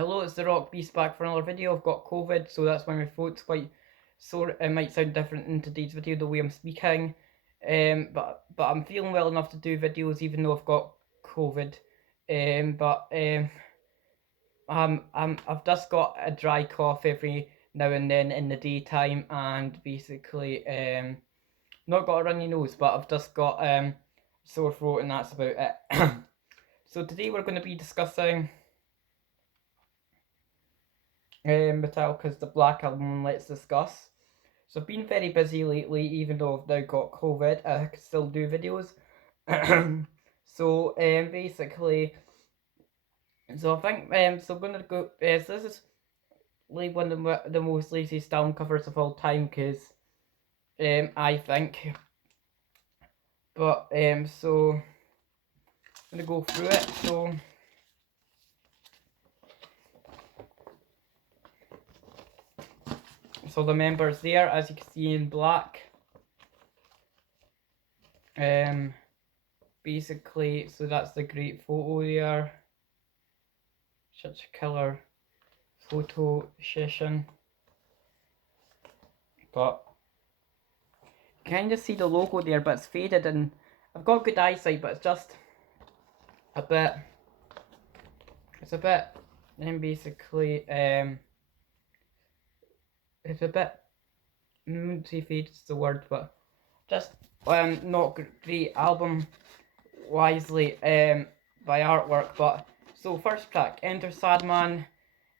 Hello, it's the Rock Beast back for another video. I've got COVID, so that's why my throat's quite sore. It might sound different in today's video, the way I'm speaking. But I'm feeling well enough to do videos even though I've got COVID. I've just got a dry cough every now and then in the daytime, and basically not got a runny nose, but I've just got sore throat, and that's about it. So today we're going to be discussing Metallica's The Black Album. Let's discuss. So I've been very busy lately, even though I've now got COVID. I can still do videos. So basically, so I think so I'm gonna go. So this is like one of the most laziest album covers of all time, because I think. But so I'm gonna go through it. So the members there, as you can see in black. Basically, so that's the great photo there. Such a killer photo session. But you kind of see the logo there, but it's faded, and I've got good eyesight, but it's just a bit. It's a bit. Then basically, it's a bit. I wouldn't say faded's the word, but just not great album wisely by artwork. But so first track, Enter Sadman,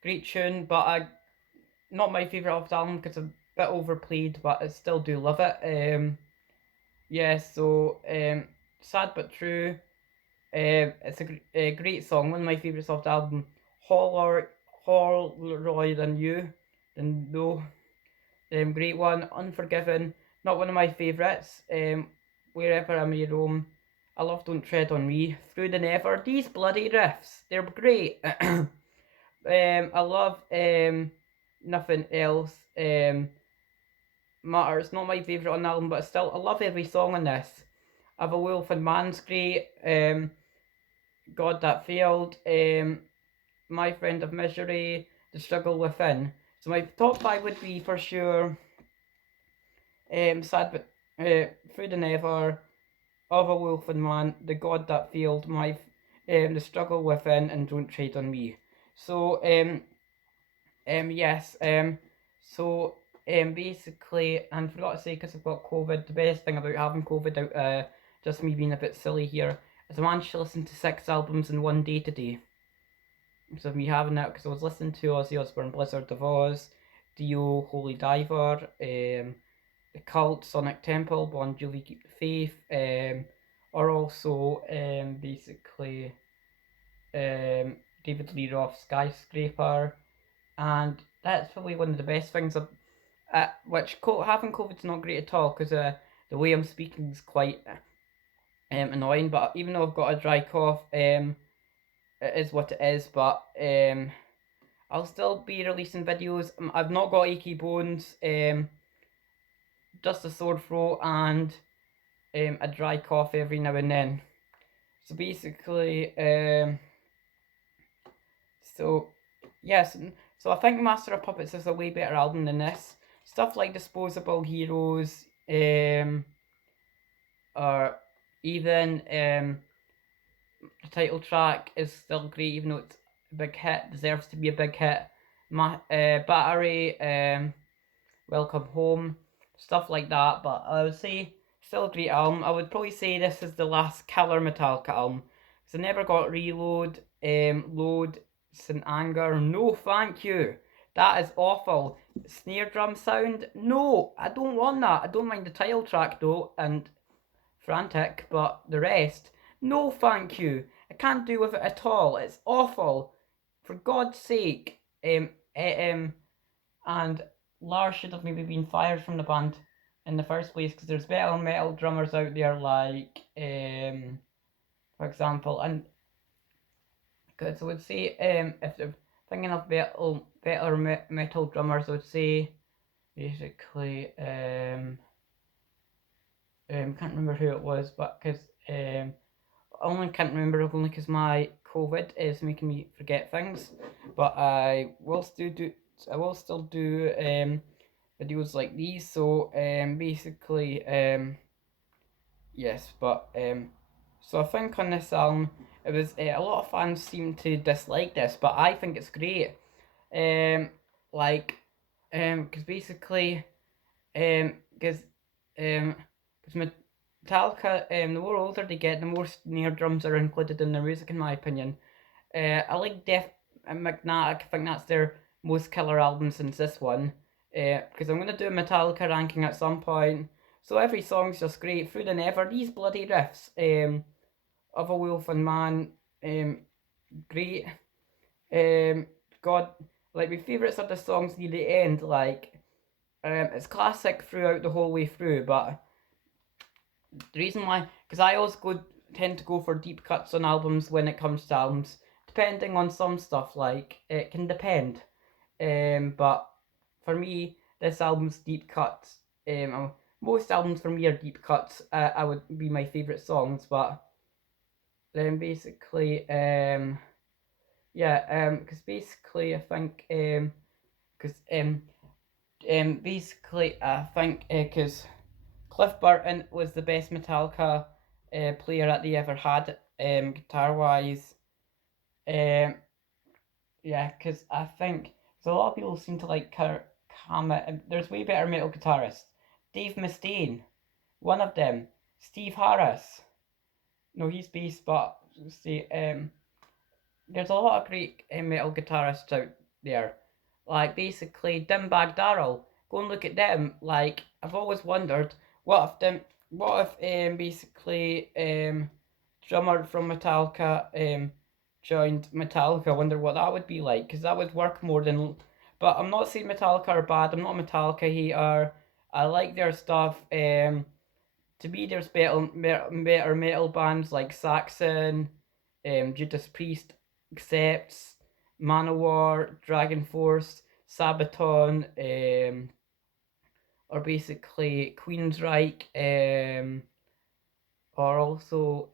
great tune, but not my favourite of the album because it's a bit overplayed, but I still do love it. Yeah, so sad but true. It's a great song, one of my favourites of the album. Holroyd than you, than no. Great one. Unforgiven, not one of my favourites. Wherever I may roam, I love Don't Tread on Me. Through the Never, these bloody riffs, they're great. I love Nothing Else. Matters, not my favourite on the album, but still, I love every song on this. I've a Wolf and Man's great. God That Failed. My Friend of Misery. The Struggle Within. So my top 5 would be for sure Sad but Through the Never, Of a Wolf and Man, The God That Failed, The Struggle Within, and Don't Tread on Me. So yes, so basically, and I forgot to say, because I've got COVID, the best thing about having COVID out, just me being a bit silly here, is I managed to listen to 6 albums in one day today. So me having that, because I was listening to Ozzy Osbourne, Blizzard of Oz, Dio, Holy Diver, The Cult, Sonic Temple, Bon Jovi, Keep the Faith, or also basically David Lee Roth, Skyscraper, and that's probably one of the best things. Which having COVID's not great at all, because the way I'm speaking is quite annoying. But even though I've got a dry cough, it is what it is. But I'll still be releasing videos. I've not got achy bones, just a sore throat and a dry cough every now and then. So basically, so yes, so I think Master of Puppets is a way better album than this. Stuff like Disposable Heroes, or even the title track is still great, even though it's a big hit, deserves to be a big hit. Battery, Welcome Home, stuff like that. But I would say still a great album. I would probably say this is the last killer Metallica album, because I never got Reload, Load, St. Anger. No, thank you. That is awful. Snare drum sound. No, I don't want that. I don't mind the title track though, and Frantic, but the rest, no, thank you. I can't do with it at all. It's awful. For God's sake. And Lars should have maybe been fired from the band in the first place, because there's better metal drummers out there, like for example, and because I would say if they're thinking of better metal drummers, I would say basically can't remember who it was, but because I only can't remember only because my COVID is making me forget things, but I will still do videos like these. So basically yes, but so I think on this album it was a lot of fans seem to dislike this, but I think it's great. Um, like because basically because um, because Metallica, the more older they get, the more snare drums are included in their music, in my opinion. I like Death and Magnetic. I think that's their most killer album since this one. Because I'm gonna do a Metallica ranking at some point. So every song's just great. Through the Never, these bloody riffs. Of a Wolf and Man, great. Um, God, like my favourites are the songs near the end. Like, it's classic throughout the whole way through, but the reason why, because I always tend to go for deep cuts on albums when it comes to albums, depending on some stuff. Like it can depend. But for me, this album's deep cuts. Most albums for me are deep cuts. I would be my favorite songs, but then basically, yeah, because basically I think, because basically I think, because Cliff Burton was the best Metallica player that they ever had, guitar wise. Um, yeah, because I think so a lot of people seem to like Kurt Hammett. There's way better metal guitarists. Dave Mustaine, one of them. Steve Harris. No, he's bass, but see, there's a lot of great metal guitarists out there. Like basically Dimebag Darrell. Go and look at them. Like I've always wondered what if basically drummer from Metallica joined Metallica. I wonder what that would be like, because that would work more than. But I'm not saying Metallica are bad. I'm not a Metallica hater. I like their stuff. To me, there's better metal bands like Saxon, Judas Priest, Accepts, Manowar, Dragon Force, Sabaton, or basically Queensryche, or also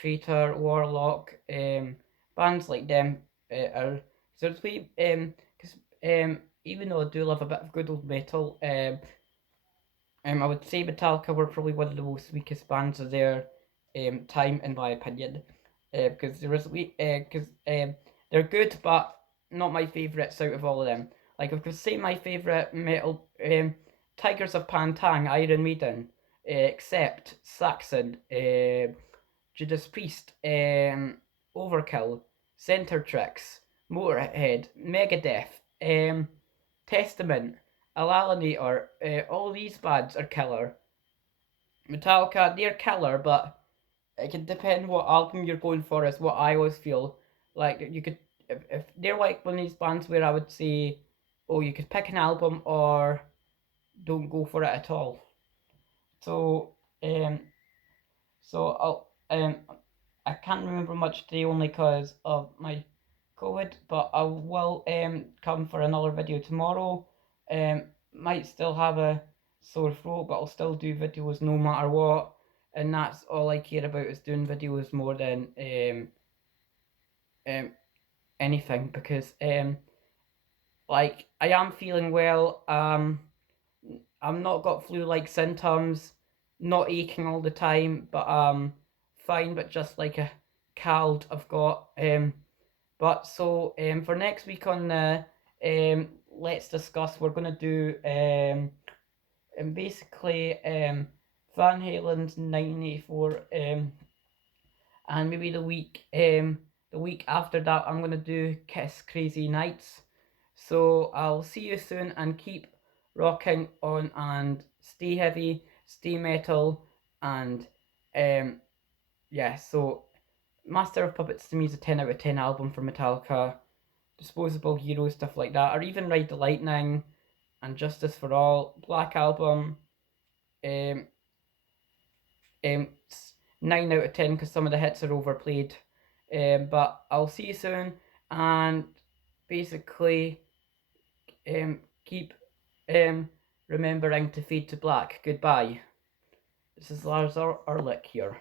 Crater, Warlock, bands like them are so it's we because even though I do love a bit of good old metal, I would say Metallica were probably one of the most weakest bands of their time, in my opinion. Because there was because they're good, but not my favourites out of all of them. Like I could say my favourite metal, Tigers of Pantang, Iron Maiden, except Saxon, Judas Priest, Overkill, Center Tricks, Motorhead, Megadeth, Testament, Alalinator, all these bands are killer. Metallica, they're killer, but it can depend what album you're going for, is what I always feel. Like, you could, if they're like one of these bands where I would say, oh, you could pick an album or don't go for it at all. So, um, so I can't remember much today only because of my COVID, but I will come for another video tomorrow. Um, might still have a sore throat, but I'll still do videos no matter what. And that's all I care about, is doing videos more than um anything, because like I am feeling well. I'm not got flu-like symptoms, not aching all the time, but fine, but just like a cold I've got. But so for next week on the let's discuss, we're gonna do and basically Van Halen's 1984, and maybe the week after that I'm gonna do Kiss Crazy Nights. So I'll see you soon, and keep rocking on, and stay heavy, stay metal, and um yeah. So Master of Puppets to me is a 10 out of 10 album for Metallica. Disposable Heroes, stuff like that, or even Ride the Lightning and Justice for All, Black Album, um, um, 9 out of 10 because some of the hits are overplayed. But I'll see you soon, and basically keep remembering to fade to black. Goodbye. This is Lars Orlick here.